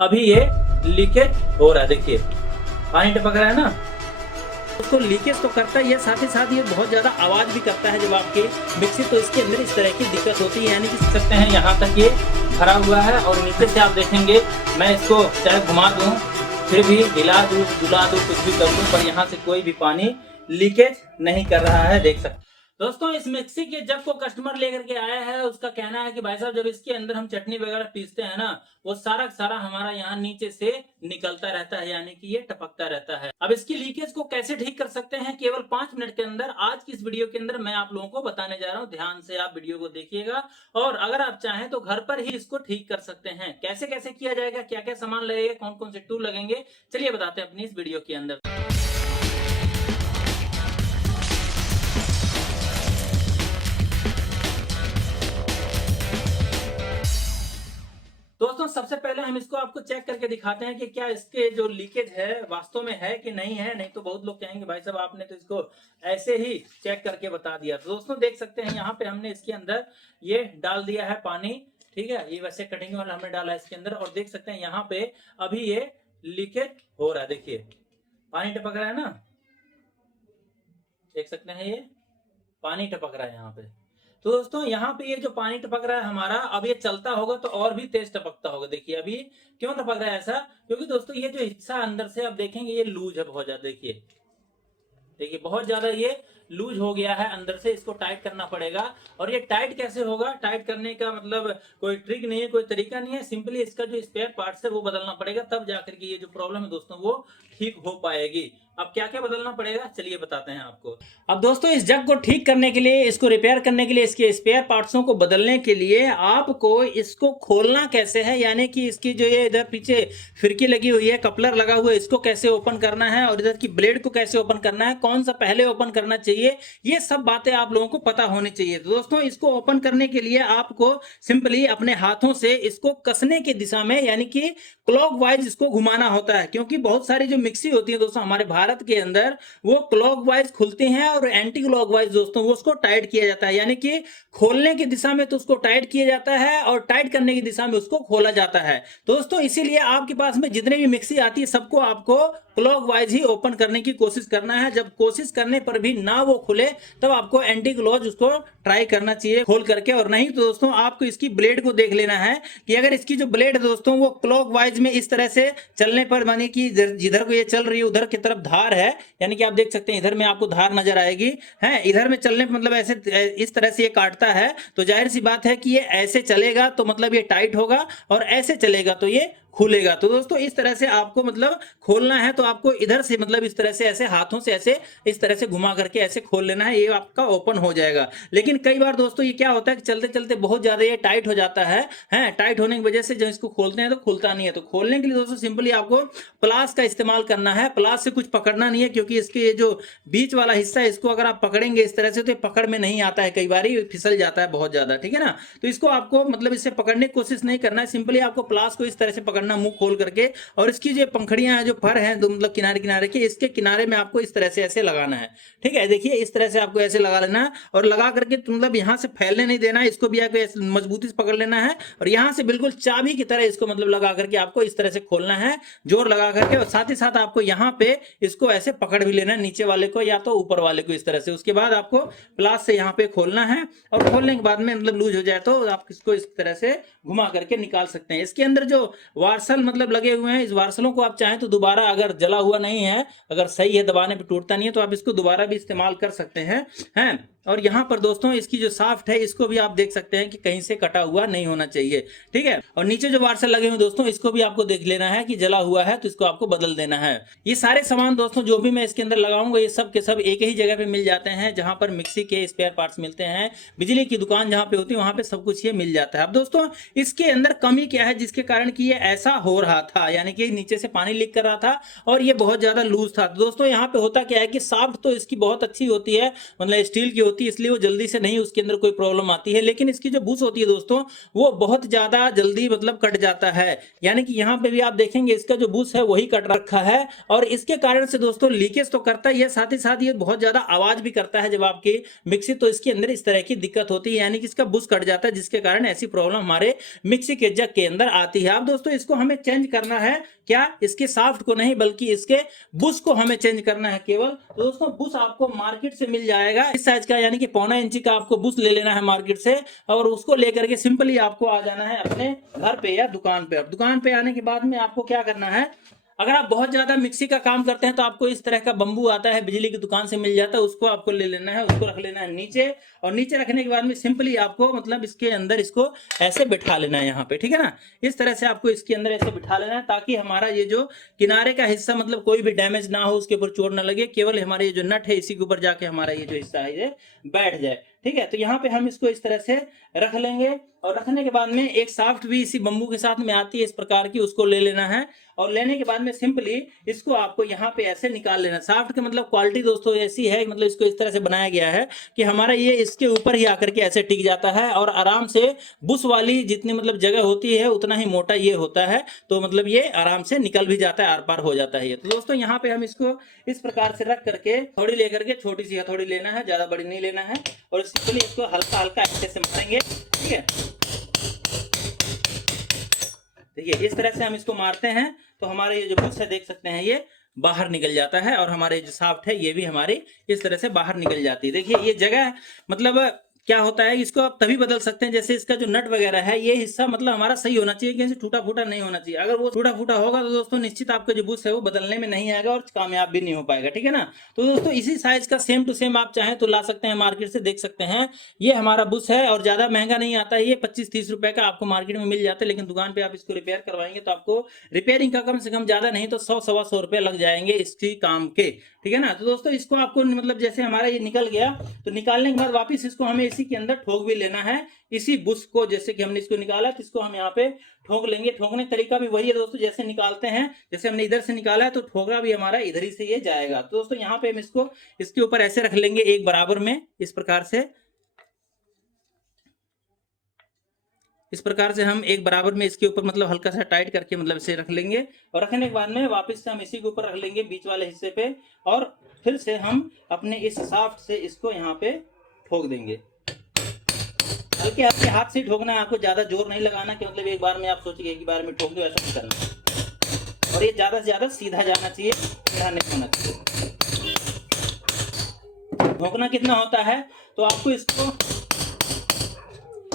अभी ये लीकेज हो रहा है, देखिए पानी टपक रहा है ना। तो लीकेज तो करता ही है, साथ ही साथ ये बहुत ज़्यादा आवाज़ भी करता है जब आपकी मिक्सी, तो इसके अंदर इस तरह की दिक्कत होती है। यानी कि सकते हैं यहाँ तक ये भरा हुआ है और नीचे से आप देखेंगे मैं इसको चाहे घुमा दूँ फिर भी हिला दूँ डुला दूँ कुछ भी कर दूँ पर यहाँ से कोई भी पानी लीकेज नहीं कर रहा है, देख सकते। दोस्तों इस मिक्सी के जग को कस्टमर लेकर के आया है, उसका कहना है कि भाई साहब जब इसके अंदर हम चटनी वगैरह पीसते हैं ना, वो सारा सारा हमारा यहाँ नीचे से निकलता रहता है, यानी कि ये टपकता रहता है। अब इसकी लीकेज को कैसे ठीक कर सकते हैं केवल 5 मिनट के अंदर, आज की इस वीडियो के अंदर मैं आप लोगों को बताने जा रहा हूँ। ध्यान से आप वीडियो को देखिएगा और अगर आप चाहें तो घर पर ही इसको ठीक कर सकते हैं। कैसे कैसे किया जाएगा, क्या क्या सामान लगेगा, कौन कौन से टूल लगेंगे, चलिए बताते हैं अपनी इस वीडियो के अंदर। दोस्तों सबसे पहले हम इसको आपको चेक करके दिखाते हैं कि क्या इसके जो लीकेज है वास्तव में है कि नहीं है। नहीं तो बहुत लोग कहेंगे भाई साहब आपने तो इसको ऐसे ही चेक करके बता दिया। तो दोस्तों देख सकते हैं यहाँ पे हमने इसके अंदर ये डाल दिया है पानी, ठीक है, ये वैसे कटिंग वाला हमने डाला है इसके अंदर और देख सकते हैं यहाँ पे अभी ये लीकेज हो रहा है, देखिए पानी टपक रहा है ना, देख सकते हैं ये पानी टपक रहा है यहाँ पे। तो दोस्तों यहाँ पे ये जो पानी टपक रहा है हमारा, अब ये चलता होगा तो और भी तेज टपकता होगा। देखिए अभी क्यों टपक रहा है ऐसा, क्योंकि दोस्तों ये जो हिस्सा अंदर से आप देखेंगे ये लूज है बहुत ज्यादा। देखिए देखिए बहुत ज्यादा ये लूज हो गया है अंदर से, इसको टाइट करना पड़ेगा। और ये टाइट कैसे होगा, टाइट करने का मतलब कोई ट्रिक नहीं है, कोई तरीका नहीं है, सिंपली इसका जो स्पेयर पार्ट्स है वो बदलना पड़ेगा, तब जाकर के ये जो प्रॉब्लम है दोस्तों वो ठीक हो पाएगी। अब क्या क्या बदलना पड़ेगा चलिए बताते हैं आपको। अब दोस्तों इस जग को ठीक करने के लिए, इसको रिपेयर करने के लिए, इसके स्पेयर पार्ट्सों को बदलने के लिए आपको इसको खोलना कैसे है, यानी कि इसकी जो ये इधर पीछे फिरकी लगी हुई है, कपलर लगा हुआ है, इसको कैसे ओपन करना है और इधर की ब्लेड को कैसे ओपन करना है, कौन सा पहले ओपन करना चाहिए, ये सब बातें आप लोगों को पता होनी चाहिए। तो दोस्तों इसको ओपन करने के लिए आपको सिंपली अपने हाथों से इसको कसने की दिशा में यानी कि क्लॉकवाइज इसको घुमाना होता है, क्योंकि बहुत सारी जो मिक्सी होती है दोस्तों हमारे भारत के अंदर वो क्लॉकवाइज खुलती हैं और एंटी क्लॉकवाइज दोस्तों वो उसको टाइट किया जाता है, यानी कि खोलने की दिशा में तो उसको टाइट किया जाता है और टाइट करने की दिशा में उसको खोला जाता है। दोस्तों इसीलिए आपके पास में जितने भी मिक्सी आती है सबको आपको क्लॉकवाइज ही ओपन करने की कोशिश करना है। जब कोशिश करने पर भी ना वो खुले तब आपको एंटी क्लॉज उसको ट्राई करना चाहिए खोल करके, और नहीं तो दोस्तों आपको इसकी ब्लेड को देख लेना है कि अगर इसकी जो ब्लेड है दोस्तों वो क्लॉकवाइज में इस तरह से चलने पर, माने कि जिधर को ये चल रही है उधर की तरफ धार है, यानी कि आप देख सकते हैं इधर में आपको धार नजर आएगी है, इधर में चलने पर मतलब ऐसे इस तरह से ये काटता है, तो जाहिर सी बात है कि ये ऐसे चलेगा तो मतलब ये टाइट होगा और ऐसे चलेगा तो ये खुलेगा। तो दोस्तों इस तरह से आपको मतलब खोलना है तो आपको इधर से मतलब इस तरह से ऐसे हाथों से ऐसे इस तरह से घुमा करके ऐसे खोल लेना है, ये आपका ओपन हो जाएगा। लेकिन कई बार दोस्तों ये क्या होता है कि चलते चलते बहुत ज्यादा ये टाइट हो जाता है टाइट होने की वजह से जब इसको खोलते हैं तो खुलता नहीं है। तो खोलने के लिए दोस्तों सिंपली आपको प्लास का इस्तेमाल करना है। प्लास से कुछ पकड़ना नहीं है, क्योंकि इसके ये जो बीच वाला हिस्सा है इसको अगर आप पकड़ेंगे इस तरह से तो पकड़ में नहीं आता है, कई बार फिसल जाता है बहुत ज्यादा, ठीक है ना। तो इसको आपको मतलब इससे पकड़ने की कोशिश नहीं करना है, सिंपली आपको प्लास को इस तरह से पकड़ना मुंह खोल करके, और इसकी जो पंखड़ियां हैं जो फर हैं तो मतलब किनारे किनारे के, इसके किनारे में आपको इस तरह से ऐसे लगाना है, ठीक है। देखिए इस तरह से आपको ऐसे लगा लेना है और लगा करके मतलब यहां से फैलने नहीं देना है, इसको भी आपको मजबूती से पकड़ लेना है और यहां से बिल्कुल चाबी की तरह इसको मतलब लगा करके आपको इस तरह से खोलना है जोर लगा करके, और साथ ही साथ आपको यहां पे इसको ऐसे पकड़ भी लेना है, नीचे वाले को या तो ऊपर वाले को इस तरह से। उसके बाद आपको प्लास से यहां पे खोलना है और खोलने के बाद में मतलब लूज हो जाए तो आप इसको इस तरह से घुमा करके निकाल सकते हैं। इसके अंदर जो वार्सल मतलब लगे हुए हैं, इस वार्सलों को आप चाहें तो दोबारा, अगर जला हुआ नहीं है, अगर सही है दबाने पे टूटता नहीं है तो आप इसको दोबारा भी इस्तेमाल कर सकते हैं। और यहाँ पर दोस्तों इसकी जो साफ्ट है इसको भी आप देख सकते हैं कि कहीं से कटा हुआ नहीं होना चाहिए, ठीक है। और नीचे जो वार्सल लगे हुए दोस्तों इसको भी आपको देख लेना है कि जला हुआ है तो इसको आपको बदल देना है। ये सारे सामान दोस्तों जो भी मैं इसके अंदर लगाऊंगा ये सब के सब एक ही जगह पे मिल जाते हैं, जहां पर मिक्सी के स्पेयर पार्ट्स मिलते हैं, बिजली की दुकान जहां पे होती है वहां पे सब कुछ ये मिल जाता है। अब दोस्तों इसके अंदर कमी क्या है जिसके कारण कि ये ऐसा हो रहा था, यानी कि नीचे से पानी लीक कर रहा था और ये बहुत ज्यादा लूज था। तो दोस्तों यहाँ पे होता क्या है कि साफ्ट तो इसकी बहुत अच्छी होती है, मतलब स्टील की होती है, इसलिए वो जल्दी से नहीं उसके अंदर कोई प्रॉब्लम आती है, लेकिन इसकी जो बूस होती है दोस्तों वो बहुत ज्यादा जल्दी मतलब कट जाता है, यानी कि यहाँ पे भी आप देखेंगे इसका जो बूस है वही कट रखा है और इसके कारण से दोस्तों लीकेज तो करता ही है, साथ ही साथ ये बहुत ज्यादा आवाज भी करता है जब आपकी मिक्सी, तो इसके अंदर इस तरह की दिक्कत होती है, यानी कि इसका बुश कट जाता है जिसके कारण ऐसी प्रॉब्लम हमारे मिक्सी के जग के अंदर आती है। अब दोस्तों इसको हमें चेंज करना है, क्या, इसके शाफ्ट को नहीं बल्कि इसके बुश को हमें चेंज करना है केवल। तो दोस्तों बुश आपको मार्केट से मिल जाएगा इस साइज का, यानी कि 1.25 इंची का आपको बुश ले लेना है मार्केट से, और उसको लेकर के सिंपली आपको आ जाना है अपने घर पे या दुकान पे। अब दुकान पे आने के बाद में आपको क्या करना है, अगर आप बहुत ज्यादा मिक्सी का काम करते हैं तो आपको इस तरह का बम्बू आता है, बिजली की दुकान से मिल जाता है, उसको आपको ले लेना है, उसको रख लेना है नीचे, और नीचे रखने के बाद में सिंपली आपको मतलब इसके अंदर इसको ऐसे बिठा लेना है यहाँ पे, ठीक है ना। इस तरह से आपको इसके अंदर ऐसे बिठा लेना है ताकि हमारा ये जो किनारे का हिस्सा मतलब कोई भी डैमेज ना हो, उसके ऊपर चोट ना लगे, केवल हमारे ये जो नट है इसी के ऊपर जाके हमारा ये जो हिस्सा है ये बैठ जाए, ठीक है। तो यहाँ पे हम इसको इस तरह से रख लेंगे, और रखने के बाद में एक साफ्ट भी इसी बम्बू के साथ में आती है इस प्रकार की, उसको ले लेना है, और लेने के बाद में सिंपली इसको आपको यहाँ पे ऐसे निकाल लेना। साफ्ट की मतलब क्वालिटी दोस्तों ऐसी है, मतलब इसको इस तरह से बनाया गया है कि हमारा ये इसके ऊपर ही आकर के ऐसे टिक जाता है, और आराम से बुश वाली जितनी मतलब जगह होती है उतना ही मोटा ये होता है, तो मतलब ये आराम से निकल भी जाता है, आर पार हो जाता है ये। तो दोस्तों यहाँ पे हम इसको इस प्रकार से रख करके थोड़ी लेकर के, छोटी सी हथौड़ी लेना है, ज्यादा बड़ी नहीं लेना है, और सिंपली इसको हल्का हल्का ऐसे से मारेंगे, ठीक है। देखिए इस तरह से हम इसको मारते हैं तो हमारे ये जो बुश है देख सकते हैं ये बाहर निकल जाता है, और हमारे जो साफ्ट है ये भी हमारी इस तरह से बाहर निकल जाती है। देखिए ये जगह मतलब क्या होता है, इसको आप तभी बदल सकते हैं जैसे इसका जो नट वगैरह है ये हिस्सा मतलब हमारा सही होना चाहिए, कहीं से टूटा फूटा नहीं होना चाहिए। अगर वो टूटा फूटा होगा तो दोस्तों निश्चित आपका जो बुश है वो बदलने में नहीं आएगा और कामयाब भी नहीं हो पाएगा, ठीक है ना। तो दोस्तों इसी साइज का सेम टू सेम आप चाहें तो ला सकते हैं मार्केट से, देख सकते हैं ये हमारा बुश है, और ज्यादा महंगा नहीं आता है ये, 25-30 रुपए का आपको मार्केट में मिल जाता है, लेकिन दुकान पे आप इसको रिपेयर करवाएंगे तो आपको रिपेयरिंग का कम से कम ज्यादा नहीं तो 100-125 रुपए लग जाएंगे इसकी काम के, ठीक है ना। तो दोस्तों इसको आपको मतलब जैसे हमारा ये निकल गया तो निकालने के बाद वापस इसको हमें इसी के अंदर ठोक भी लेना है, इसी बुश को जैसे कि हमने इसको निकाला तो इसको हम यहाँ पे ठोक लेंगे। ठोकने का तरीका भी वही है दोस्तों, जैसे निकालते हैं, जैसे हमने इधर से निकाला है तो ठोकरा भी हमारा इधर ही से ये जाएगा। तो दोस्तों यहाँ पे हम इसको इसके ऊपर ऐसे रख लेंगे एक बराबर में, इस प्रकार से, इस प्रकार से हम एक बराबर में इसके ऊपर मतलब हल्का सा टाइट करके मतलब इसे रख लेंगे, और रखने के बाद में वापस से हम इसी के ऊपर रख लेंगे बीच वाले हिस्से पे, और फिर से हम अपने इस साफ्ट से इसको यहाँ पे ठोक देंगे। हल्के हल्के हाथ से ठोकना है, आपको ज्यादा जोर नहीं लगाना कि मतलब एक बार में आप सोचिए एक बार में ठोक दो, ऐसा नहीं करना, और ये ज्यादा से ज्यादा सीधा जाना चाहिए, टेढ़ा नहीं होना चाहिए। ठोकना कितना होता है तो आपको इसको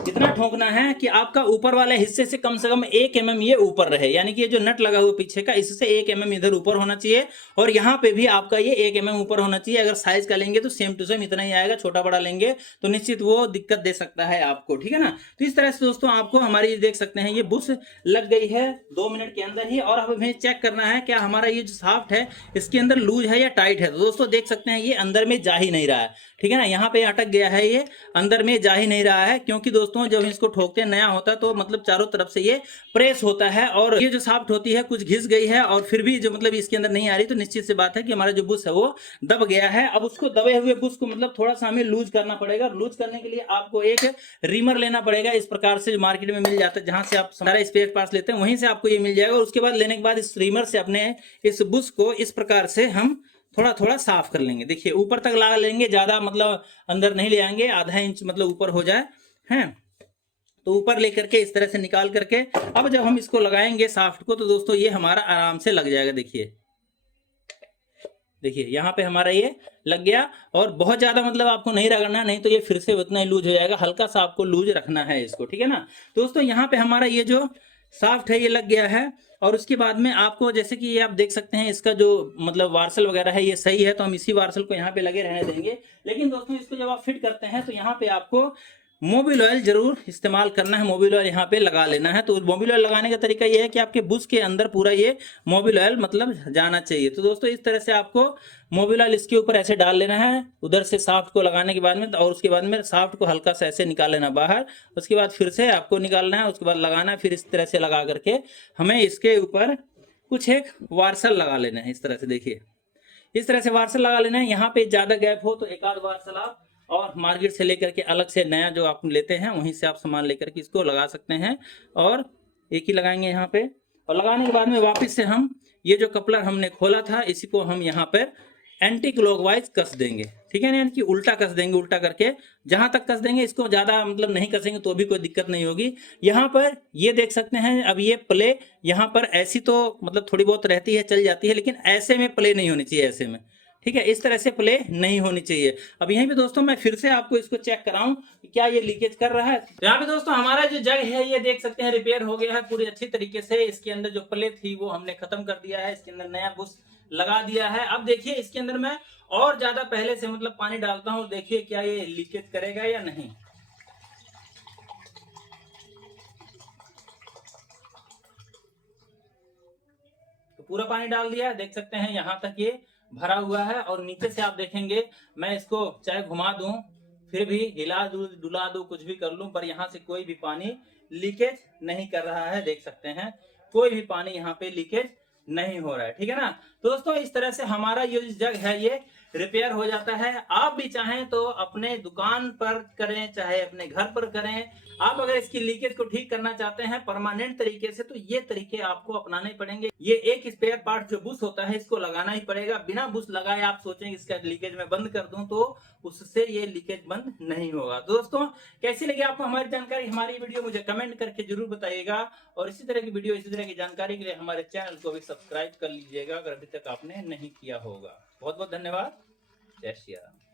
इतना ठोकना है कि आपका ऊपर वाले हिस्से से कम 1 mm ये ऊपर रहे, यानी कि ये जो नट लगा हुआ पीछे का इससे 1 mm इधर ऊपर होना चाहिए, और यहाँ पे भी आपका ये 1 mm ऊपर होना चाहिए। अगर साइज का लेंगे तो सेम टू सेम इतना ही आएगा, छोटा बड़ा लेंगे तो निश्चित वो दिक्कत दे सकता है आपको, ठीक है ना। तो इस तरह से दोस्तों आपको हमारी देख सकते हैं ये बुश लग गई है 2 मिनट के अंदर ही, और अब हमें चेक करना है क्या हमारा ये जो साफ्ट है इसके अंदर लूज है या टाइट है। तो दोस्तों देख सकते हैं ये अंदर में जा ही नहीं रहा है, ठीक है ना, यहाँ पे अटक गया है, ये अंदर में जा ही नहीं रहा है, क्योंकि दोस्तों जब इसको ठोकते हैं नया होता है तो मतलब चारों तरफ से ये प्रेस होता है, और ये जो साफ्ट होती है कुछ घिस गई है और फिर भी जो मतलब इसके अंदर नहीं आ रही, तो निश्चित सी बात है कि हमारा जो बुश है वो दब गया है। अब उसको दबे हुए बुश को मतलब थोड़ा सा हमें लूज करना पड़ेगा। लूज करने के लिए आपको एक रिमर लेना पड़ेगा, इस प्रकार से मार्केट में मिल जाता है, जहां से आप सारा स्पेयर पार्ट्स लेते हैं वहीं से आपको ये मिल जाएगा। और उसके बाद लेने के बाद इस रिमर से अपने इस बुश को इस प्रकार से हम थोड़ा थोड़ा साफ कर लेंगे। देखिए ऊपर तक लगा लेंगे, ज्यादा मतलब अंदर नहीं ले आएंगे, आधा इंच मतलब ऊपर हो जाए हैं, तो ऊपर लेकर के इस तरह से निकाल करके अब जब हम इसको लगाएंगे साफ्ट को तो दोस्तों ये हमारा आराम से लग जाएगा। देखिए देखिए यहाँ पे हमारा ये लग गया, और बहुत ज्यादा मतलब आपको नहीं रगड़ना, नहीं तो ये फिर से उतना ही लूज हो जाएगा, हल्का सा आपको लूज रखना है इसको, ठीक है ना। दोस्तों यहाँ पे हमारा ये जो साफ्ट है ये लग गया है, और उसके बाद में आपको जैसे कि ये आप देख सकते हैं इसका जो मतलब वार्सल वगैरह है ये सही है, तो हम इसी वार्सल को यहाँ पे लगे रहने देंगे। लेकिन दोस्तों इसको जब आप फिट करते हैं तो यहाँ पे आपको मोबिल ऑयल जरूर इस्तेमाल करना है, मोबिल ऑयल यहाँ पे लगा लेना है। तो मोबिल ऑयल लगाने का तरीका ये है कि आपके बुश के अंदर पूरा ये मोबिल ऑयल मतलब जाना चाहिए। तो दोस्तों इस तरह से आपको मोबिल ऑयल इसके ऊपर ऐसे डाल लेना है, उधर से साफ्ट को लगाने के बाद में, और उसके बाद में साफ्ट को हल्का सा ऐसे निकाल लेना बाहर, उसके बाद फिर से आपको निकालना है, उसके बाद लगाना है, फिर इस तरह से लगा करके हमें इसके ऊपर कुछ एक वार्सल लगा लेना है। इस तरह से देखिए इस तरह से वार्सल लगा लेना है। यहाँ पे ज्यादा गैप हो तो एक आध वार्सल आप और मार्केट से लेकर के अलग से नया जो आप लेते हैं वहीं से आप सामान लेकर के इसको लगा सकते हैं, और एक ही लगाएंगे यहाँ पे। और लगाने के बाद में वापस से हम ये जो कपलर हमने खोला था इसी को हम यहाँ पर एंटी क्लॉकवाइज कस देंगे। ठीक है ना, यानी कि उल्टा कस देंगे, उल्टा करके जहां तक कस देंगे, इसको ज्यादा मतलब नहीं कसेंगे तो भी कोई दिक्कत नहीं होगी। यहाँ पर ये देख सकते हैं, अब ये प्ले यहाँ पर ऐसी तो मतलब थोड़ी बहुत रहती है, चल जाती है, लेकिन ऐसे में प्ले नहीं होनी चाहिए, ऐसे में, ठीक है, इस तरह से प्ले नहीं होनी चाहिए। अब यहीं पे दोस्तों मैं फिर से आपको इसको चेक कराऊं कि क्या ये लीकेज कर रहा है। यहाँ पे दोस्तों हमारा जो जग है ये देख सकते हैं रिपेयर हो गया है पूरी अच्छी तरीके से। इसके अंदर जो प्ले थी वो हमने खत्म कर दिया है, इसके अंदर नया बुश लगा दिया है। अब देखिए इसके अंदर मैं और ज्यादा पहले से मतलब पानी डालता हूँ, देखिए क्या ये लीकेज करेगा या नहीं। तो पूरा पानी डाल दिया, देख सकते हैं यहाँ तक ये भरा हुआ है। और नीचे से आप देखेंगे मैं इसको चाहे घुमा दूं, फिर भी हिला दूं, डुला दूं, कुछ भी कर लूं, पर यहाँ से कोई भी पानी लीकेज नहीं कर रहा है। देख सकते हैं कोई भी पानी यहाँ पे लीकेज नहीं हो रहा है, ठीक है ना। तो दोस्तों इस तरह से हमारा ये जग है ये रिपेयर हो जाता है। आप भी चाहें तो अपने दुकान पर करें, चाहे अपने घर पर करें। आप अगर इसकी लीकेज को ठीक करना चाहते हैं परमानेंट तरीके से, तो ये तरीके आपको अपनाने पड़ेंगे। ये एक स्पेयर पार्ट जो बुश होता है इसको लगाना ही पड़ेगा। बिना बुश लगाए आप सोचेंगे इसका लीकेज मैं बंद कर दूं, तो उससे ये लीकेज बंद नहीं होगा। तो दोस्तों कैसी लगी आपको हमारी जानकारी, हमारी वीडियो, मुझे कमेंट करके जरूर बताइएगा। और इसी तरह की वीडियो, इसी तरह की जानकारी के लिए हमारे चैनल को भी सब्सक्राइब कर लीजिएगा अगर अभी तक आपने नहीं किया होगा। बहुत बहुत धन्यवाद। जय श्री राम।